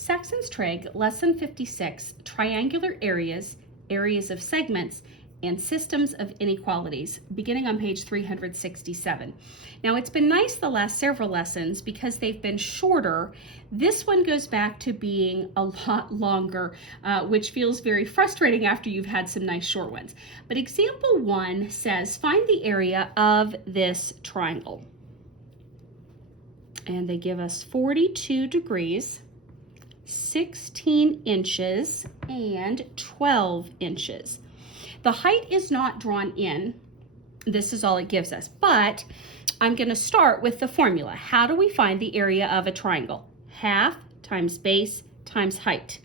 Saxon's Trig, Lesson 56, Triangular Areas, Areas of Segments, and Systems of Inequalities, beginning on page 367. Now, it's been nice the last several lessons because they've been shorter. This one goes back to being a lot longer, which feels very frustrating after you've had some nice short ones. But example 1 says, find the area of this triangle. And they give us 42 degrees, 16 inches, and 12 inches. The height is not drawn in. This is all it gives us, but I'm going to start with the formula. How do we find the area of a triangle? Half times base times height.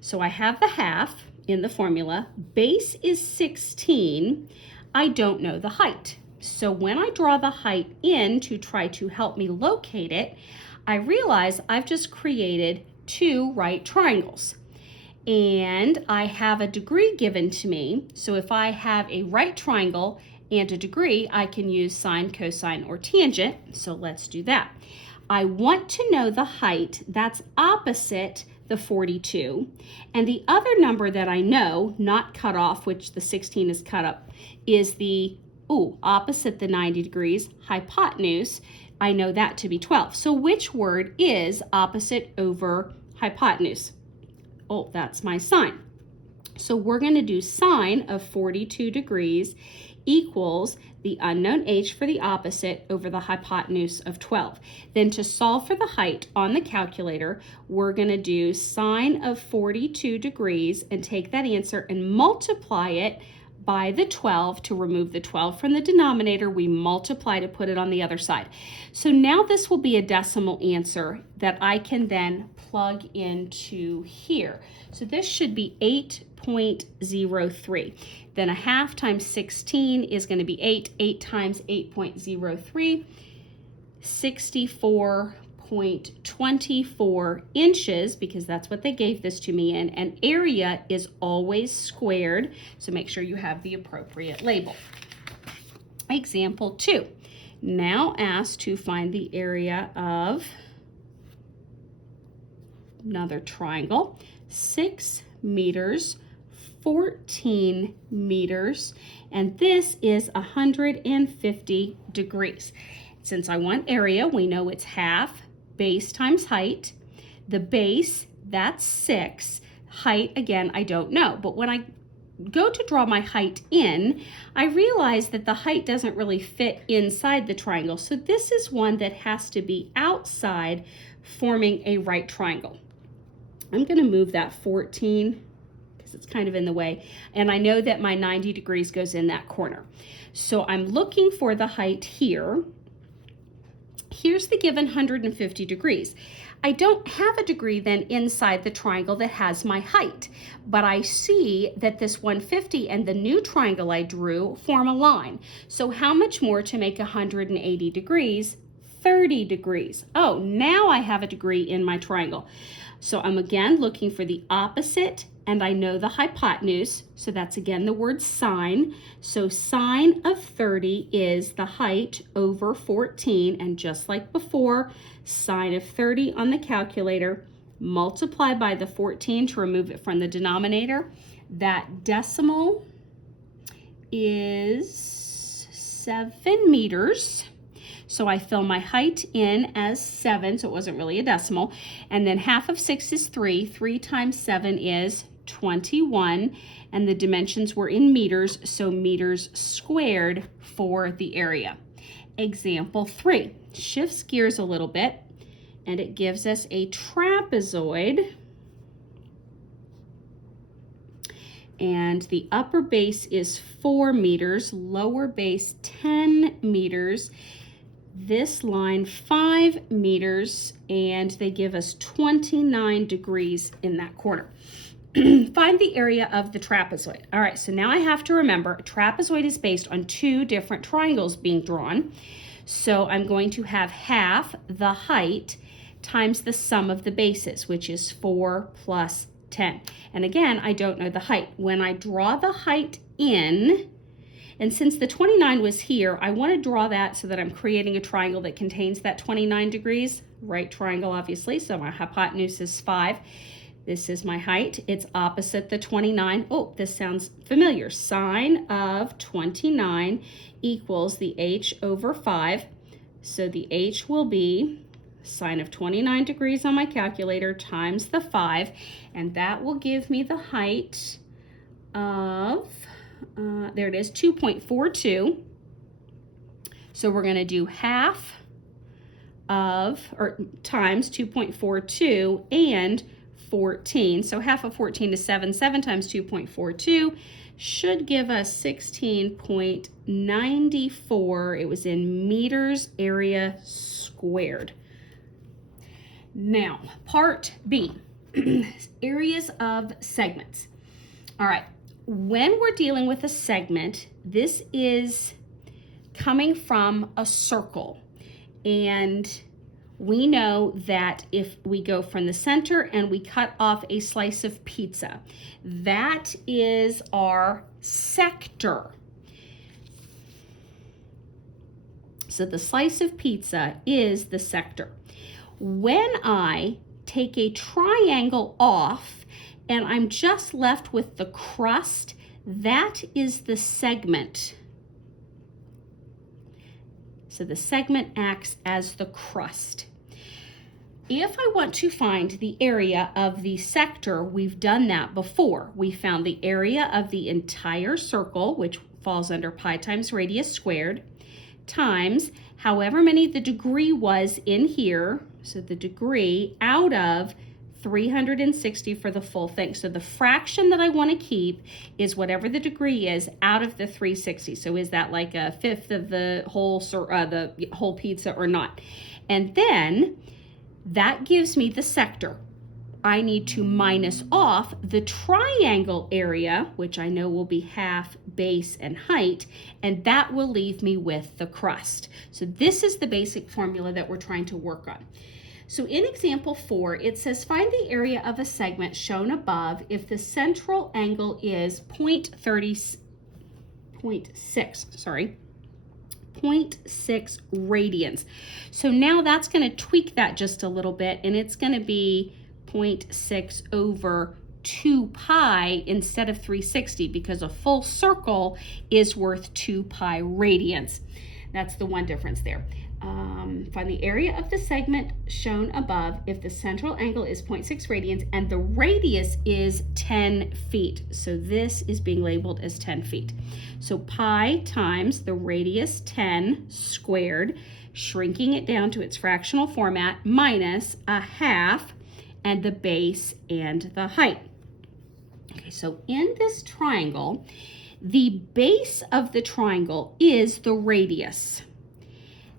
So I have the half in the formula. Base is 16. I don't know the height. So when I draw the height in to try to help me locate it, I realize I've just created two right triangles. And I have a degree given to me. So if I have a right triangle and a degree, I can use sine, cosine, or tangent. So let's do that. I want to know the height that's opposite the 42. And the other number that I know, not cut off, which the 16 is cut up, is the opposite the 90 degrees, hypotenuse. I know that to be 12. So which word is opposite over hypotenuse? Oh, that's my sine. So we're going to do sine of 42 degrees equals the unknown h for the opposite over the hypotenuse of 12. Then to solve for the height on the calculator, we're going to do sine of 42 degrees and take that answer and multiply it by the 12. To remove the 12 from the denominator, we multiply to put it on the other side. So now this will be a decimal answer that I can then plug into here. So this should be 8.03. Then a half times 16 is going to be 8. 8 times 8.03, 64.24 inches, because that's what they gave this to me in. And area is always squared, so make sure you have the appropriate label. Example 2. Now asked to find the area of another triangle, 6 meters, 14 meters, and this is 150 degrees. Since I want area, we know it's half base times height. The base, that's 6. Height, again, I don't know, but when I go to draw my height in, I realize that the height doesn't really fit inside the triangle. So this is one that has to be outside, forming a right triangle. I'm going to move that 14 because it's kind of in the way. And I know that my 90 degrees goes in that corner. So I'm looking for the height here. Here's the given 150 degrees. I don't have a degree then inside the triangle that has my height, but I see that this 150 and the new triangle I drew form a line. So how much more to make 180 degrees? 30 degrees. Oh, now I have a degree in my triangle. So I'm again looking for the opposite, and I know the hypotenuse, so that's again the word sine. So sine of 30 is the height over 14, and just like before, sine of 30 on the calculator, multiply by the 14 to remove it from the denominator. That decimal is 7 meters. So I fill my height in as 7, so it wasn't really a decimal. And then half of 6 is 3. 3 times 7 is 21. And the dimensions were in meters, so meters squared for the area. Example 3 shifts gears a little bit, and it gives us a trapezoid. And the upper base is 4 meters, lower base 10 meters. This line 5 meters, and they give us 29 degrees in that corner. Find the area of the trapezoid. All right, so now I have to remember a trapezoid is based on 2 different triangles being drawn. So I'm going to have half the height times the sum of the bases, which is 4 plus 10. And again, I don't know the height. When I draw the height in, And since the 29 was here, I want to draw that so that I'm creating a triangle that contains that 29 degrees. Right triangle, obviously, so my hypotenuse is 5. This is my height. It's opposite the 29. Oh, this sounds familiar. Sine of 29 equals the h over 5. So the h will be sine of 29 degrees on my calculator times the 5, and that will give me the height of, there it is, 2.42. So we're going to do half of, or times 2.42 and 14. So half of 14 is 7. 7 times 2.42 should give us 16.94. It was in meters area squared. Now, part B, areas of segments. All right, when we're dealing with a segment, this is coming from a circle. And we know that if we go from the center and we cut off a slice of pizza, that is our sector. So the slice of pizza is the sector. When I take a triangle off and I'm just left with the crust, that is the segment. So the segment acts as the crust. If I want to find the area of the sector, we've done that before. We found the area of the entire circle, which falls under pi times radius squared, times however many the degree was in here, so the degree out of 360 for the full thing. So the fraction that I want to keep is whatever the degree is out of the 360. So is that like a fifth of the whole pizza or not? And then that gives me the sector. I need to minus off the triangle area, which I know will be half base and height, and that will leave me with the crust. So this is the basic formula that we're trying to work on. So in example 4, it says find the area of a segment shown above if the central angle is 0.6 radians. So now that's going to tweak that just a little bit, and it's going to be 0.6 over 2 pi instead of 360, because a full circle is worth 2 pi radians. That's the one difference there. Find the area of the segment shown above if the central angle is 0.6 radians and the radius is 10 feet. So this is being labeled as 10 feet. So pi times the radius 10 squared, shrinking it down to its fractional format, minus a half and the base and the height. Okay, so in this triangle, the base of the triangle is the radius.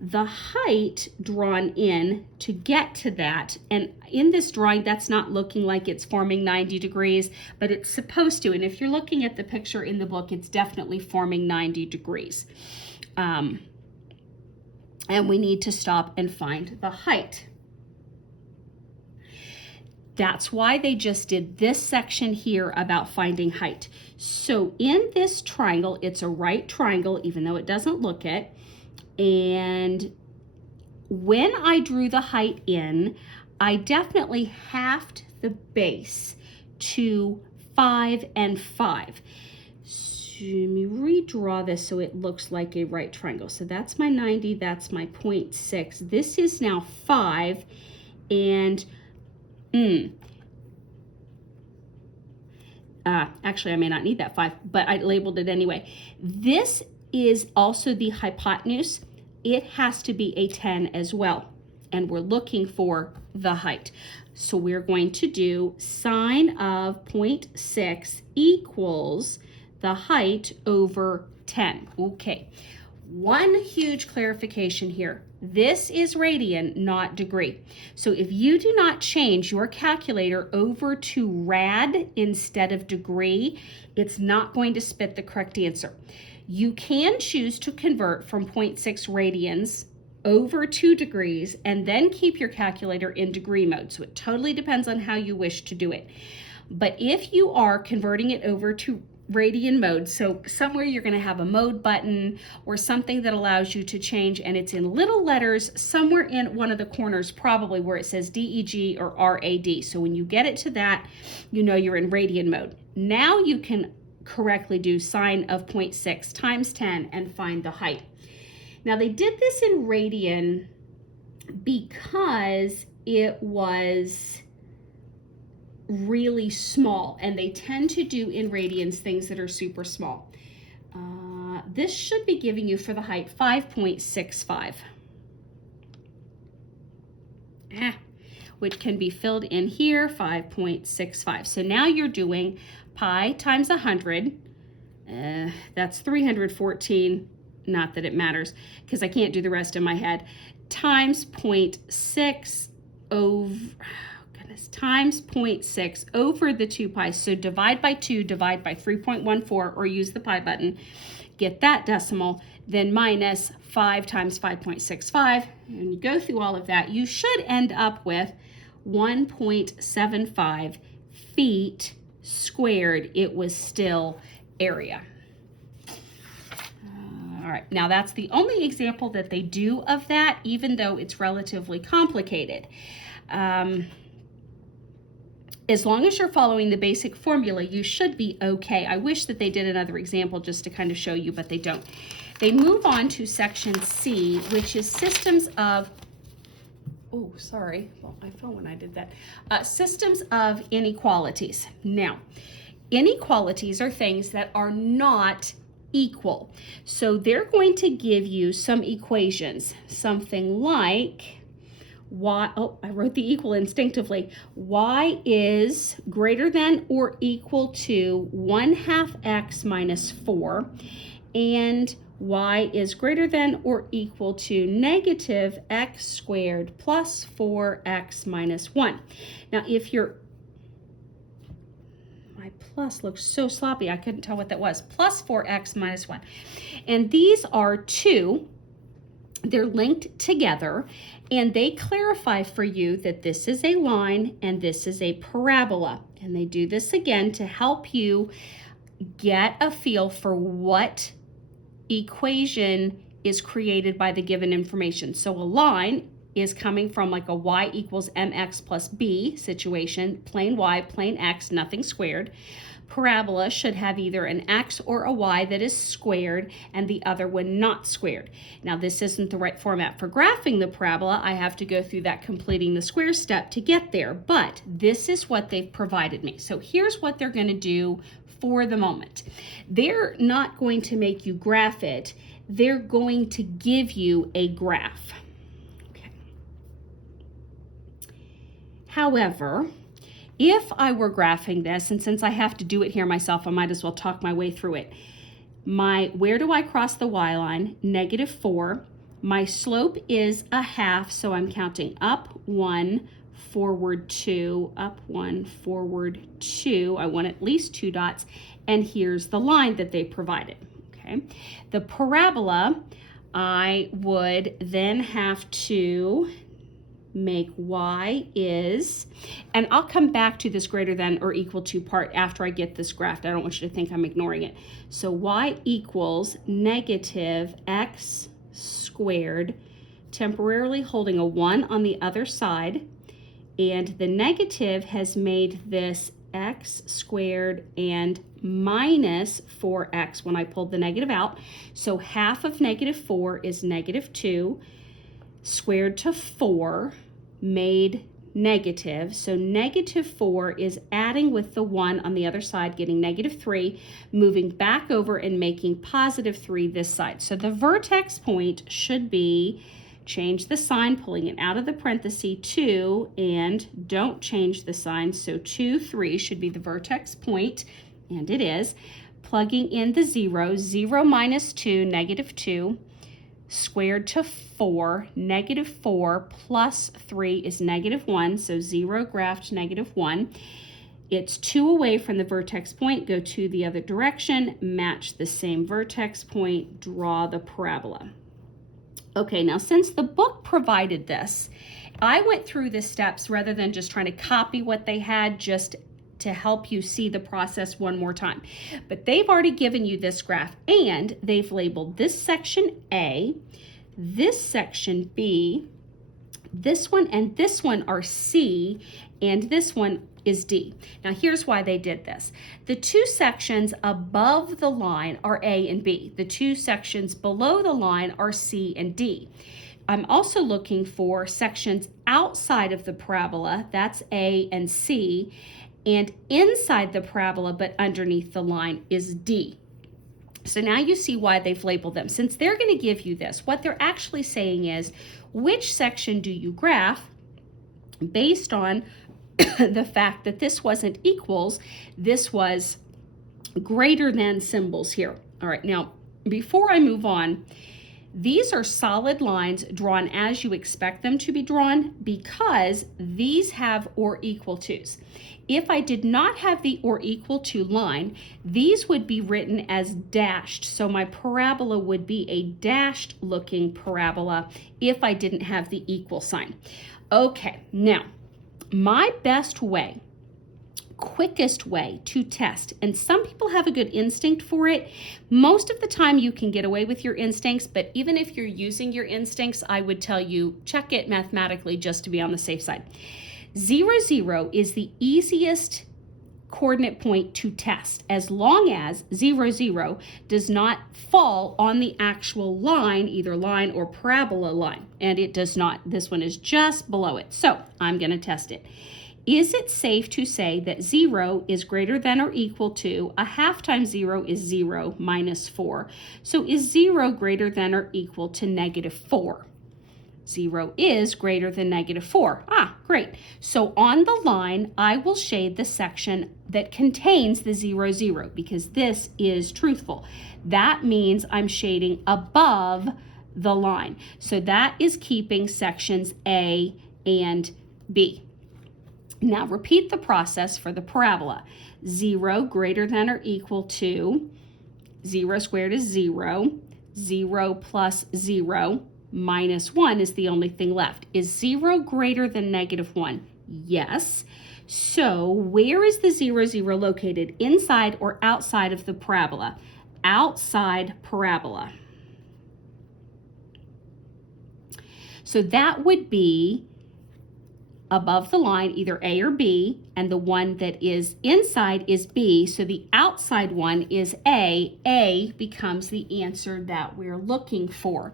The height drawn in to get to that, and in this drawing that's not looking like it's forming 90 degrees, but it's supposed to, and if you're looking at the picture in the book, it's definitely forming 90 degrees. And we need to stop and find the height. That's why they just did this section here about finding height. So in this triangle, it's a right triangle, even though it doesn't look it. And when I drew the height in, I definitely halved the base to 5 and 5. So let me redraw this so it looks like a right triangle. So that's my 90, that's my 0.6. This is now 5, and actually I may not need that 5, but I labeled it anyway. This is also the hypotenuse. It has to be a 10 as well, and we're looking for the height. So we're going to do sine of 0.6 equals the height over 10. Okay, one huge clarification here. This is radian, not degree. So if you do not change your calculator over to rad instead of degree, it's not going to spit the correct answer. You can choose to convert from 0.6 radians over 2 degrees and then keep your calculator in degree mode. So it totally depends on how you wish to do it. But if you are converting it over to radian mode. So somewhere you're going to have a mode button or something that allows you to change, and it's in little letters somewhere in one of the corners, probably where it says DEG or RAD. So when you get it to that, you know you're in radian mode. Now you can correctly do sine of 0.6 times 10 and find the height. Now they did this in radian because it was really small, and they tend to do in radians things that are super small. This should be giving you for the height 5.65, which can be filled in here, 5.65. So now you're doing pi times 100, that's 314, not that it matters because I can't do the rest in my head, times 0.6 over, times 0.6 over the 2 pi. So divide by 2, divide by 3.14, or use the pi button, get that decimal, then minus 5 times 5.65, and you go through all of that, you should end up with 1.75 feet squared. It was still area. All right, now that's the only example that they do of that, even though it's relatively complicated. As long as you're following the basic formula, you should be okay. I wish that they did another example just to kind of show you, but they don't. They move on to section C, which is systems of, oh, sorry, well, I fell when I did that. Systems of inequalities. Now, inequalities are things that are not equal. So they're going to give you some equations, something like, y, oh, I wrote the equal instinctively. Y is greater than or equal to 1/2 x minus 4, and y is greater than or equal to negative x squared plus 4x minus 1. Now, if you're, my plus looks so sloppy, I couldn't tell what that was, plus 4x minus 1. And these are two, they're linked together, and they clarify for you that this is a line and this is a parabola. And they do this again to help you get a feel for what equation is created by the given information. So a line is coming from like a y equals mx plus b situation, plain y, plain x, nothing squared. Parabola should have either an x or a y that is squared and the other one not squared. Now this isn't the right format for graphing the parabola. I have to go through that completing the square step to get there, but this is what they've provided me. So here's what they're going to do for the moment. They're not going to make you graph it. They're going to give you a graph. Okay. However, if I were graphing this, and since I have to do it here myself, I might as well talk my way through it. Where do I cross the y line? -4. My slope is 1/2, so I'm counting up 1, forward 2, up 1, forward 2. I want at least 2 dots, and here's the line that they provided. Okay, the parabola, I would then have to make y is, and I'll come back to this greater than or equal to part after I get this graphed. I don't want you to think I'm ignoring it. So y equals negative x squared, temporarily holding a 1 on the other side, and the negative has made this x squared and minus 4x when I pulled the negative out. So half of -4 is -2. Squared to 4 made negative. So -4 is adding with the 1 on the other side, getting -3, moving back over and making +3 this side. So the vertex point should be, change the sign, pulling it out of the parenthesis, 2, and don't change the sign. So 2, 3 should be the vertex point, and it is. Plugging in the 0, 0 minus 2, -2. Squared to 4, -4 plus 3 is -1, so 0 graphed -1. It's 2 away from the vertex point, go to the other direction, match the same vertex point, draw the parabola. Okay, now since the book provided this, I went through the steps rather than just trying to copy what they had, just to help you see the process one more time. But they've already given you this graph, and they've labeled this section A, this section B, this one and this one are C, and this one is D. Now here's why they did this. The two sections above the line are A and B. The two sections below the line are C and D. I'm also looking for sections outside of the parabola, that's A and C, and inside the parabola but underneath the line is D. So now you see why they've labeled them. Since they're going to give you this, what they're actually saying is, which section do you graph based on the fact that this wasn't equals, this was greater than symbols here. All right, now before I move on, these are solid lines drawn as you expect them to be drawn because these have or equal to's. If I did not have the or equal to line, these would be written as dashed. So my parabola would be a dashed looking parabola if I didn't have the equal sign. Okay, now my best way, quickest way to test, and some people have a good instinct for it. Most of the time you can get away with your instincts, but even if you're using your instincts, I would tell you check it mathematically just to be on the safe side. 0, 0 is the easiest coordinate point to test as long as 0, 0 does not fall on the actual line, either line or parabola line, and it does not. This one is just below it. So I'm going to test it. Is it safe to say that 0 is greater than or equal to a half times 0 is 0 minus 4? So is 0 greater than or equal to negative 4? 0 is greater than negative 4. Ah, great. So on the line, I will shade the section that contains the 0, 0 because this is truthful. That means I'm shading above the line. So that is keeping sections A and B. Now repeat the process for the parabola. 0 greater than or equal to 0 squared is 0, 0 plus 0 minus 1 is the only thing left. Is 0 greater than negative 1? Yes. So where is the 0, 0 located? Inside or outside of the parabola? Outside parabola. So that would be above the line, either A or B, and the one that is inside is B, so the outside one is A. A becomes the answer that we're looking for.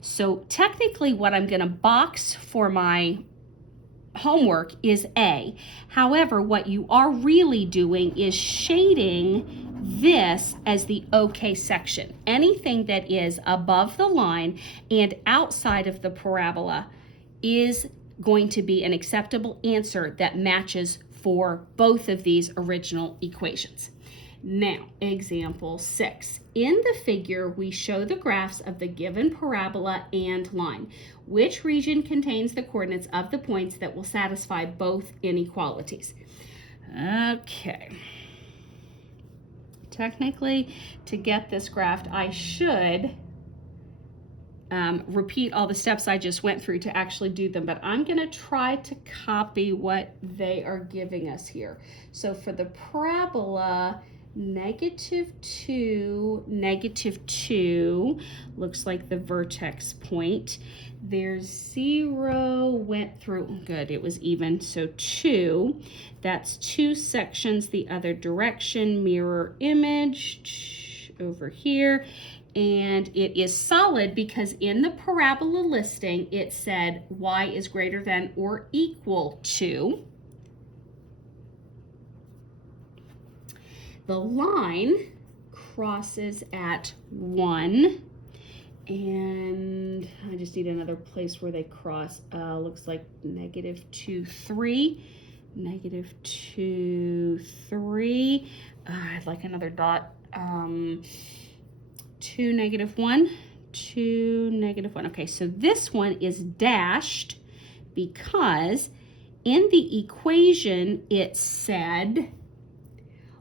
So technically what I'm going to box for my homework is A. However, what you are really doing is shading this as the OK section. Anything that is above the line and outside of the parabola is going to be an acceptable answer that matches for both of these original equations. Now, example 6. In the figure, we show the graphs of the given parabola and line. Which region contains the coordinates of the points that will satisfy both inequalities? Okay. Technically, to get this graphed, I should repeat all the steps I just went through to actually do them, but I'm going to try to copy what they are giving us here. So for the parabola, -2, -2 looks like the vertex point. There's 0 went through, good, it was even, so 2. That's 2 sections the other direction, mirror image over here. And it is solid because in the parabola listing, it said y is greater than or equal to. The line crosses at 1, and I just need another place where they cross. Looks like -2, 3, -2, 3. I'd like another dot. 2, -1, 2, -1. Okay, so this one is dashed because in the equation it said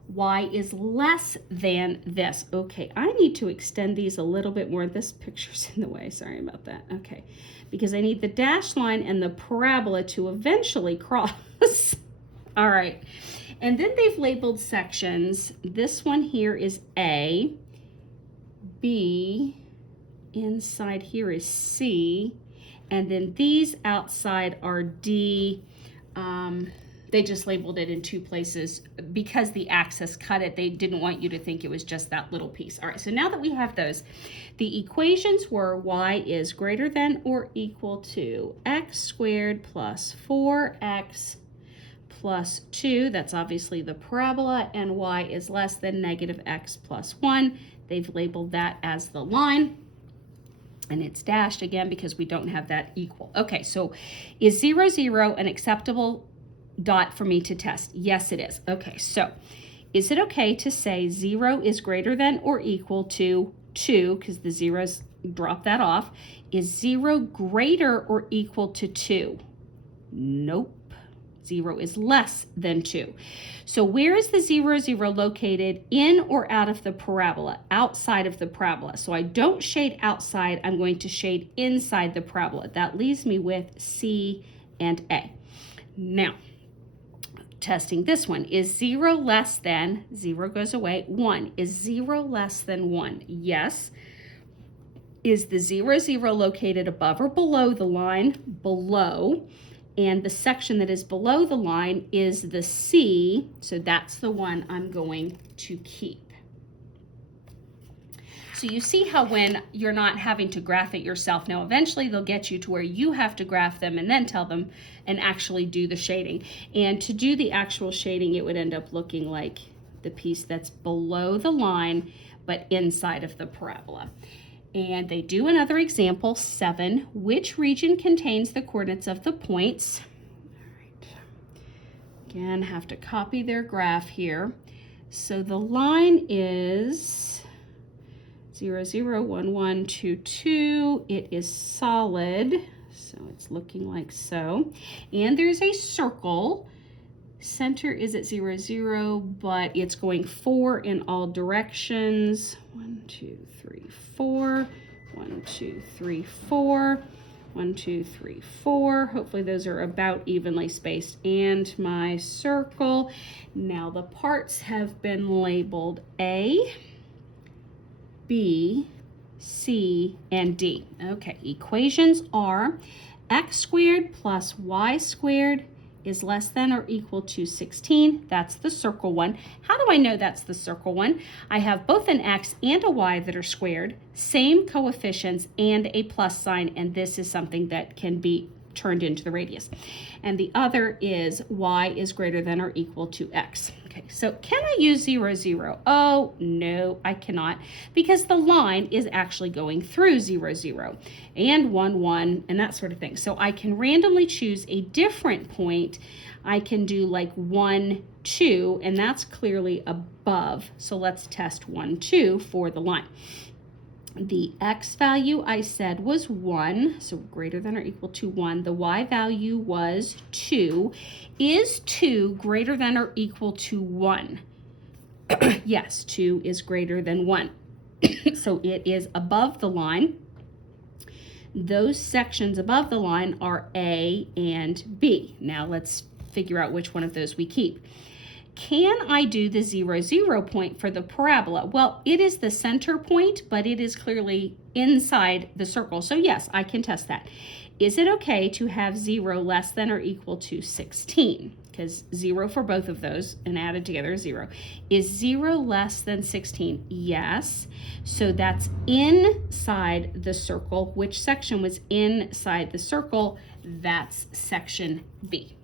y is less than this. Okay, I need to extend these a little bit more. This picture's in the way, sorry about that. Okay, because I need the dashed line and the parabola to eventually cross. All right, And then they've labeled sections. This one here is A, B, inside here is C, and then these outside are D. They just labeled it in two places because the axis cut it. They didn't want you to think it was just that little piece. All right, so now that we have those, the equations were y is greater than or equal to x squared plus 4x plus 2. That's obviously the parabola, and y is less than negative x plus 1. They've labeled that as the line. And it's dashed again because we don't have that equal. Okay, so is 0, 0 an acceptable dot for me to test? Yes, it is. Okay, so is it okay to say 0 is greater than or equal to 2, because the zeros drop that off? Is 0 greater or equal to 2? Nope. 0 is less than 2. So where is the 0, 0 located? In or out of the parabola? Outside of the parabola. So I don't shade outside, I'm going to shade inside the parabola. That leaves me with C and A. Now, testing this one. Is 0 less than, 0 goes away, 1. Is 0 less than 1? Yes. Is the 0, 0 located above or below the line? Below. And the section that is below the line is the C, so that's the one I'm going to keep. So you see how when you're not having to graph it yourself, now eventually they'll get you to where you have to graph them and then tell them and actually do the shading. And to do the actual shading, it would end up looking like the piece that's below the line, but inside of the parabola. And they do another example, 7. Which region contains the coordinates of the points? All right. Again, have to copy their graph here. So the line is 0, 0, 1, 1, 2, 2. It is solid, so it's looking like so. And there's a circle. Center is at 0, 0, but it's going 4 in all directions. 1, 2, 3, 4. 1, 2, 3, 4. 1, 2, 3, 4. Hopefully those are about evenly spaced. And my circle. Now the parts have been labeled A, B, C, and D. Okay, equations are x squared plus y squared is less than or equal to 16. That's the circle one. How do I know that's the circle one? I have both an x and a y that are squared, same coefficients, and a plus sign, and this is something that can be turned into the radius. And the other is y is greater than or equal to x. Okay, so can I use 0, 0? Oh, no, I cannot, because the line is actually going through 0, 0 and 1, 1 and that sort of thing. So I can randomly choose a different point. I can do like 1, 2, and that's clearly above. So let's test 1, 2 for the line. The x value I said was 1, so greater than or equal to 1. The y value was 2. Is 2 greater than or equal to 1? Yes, 2 is greater than 1. So it is above the line. Those sections above the line are A and B. Now let's figure out which one of those we keep. Can I do the 0, 0 point for the parabola? Well, it is the center point, but it is clearly inside the circle. So yes, I can test that. Is it okay to have 0 less than or equal to 16? Because 0 for both of those and added together is 0. Is 0 less than 16? Yes. So that's inside the circle. Which section was inside the circle? That's section B.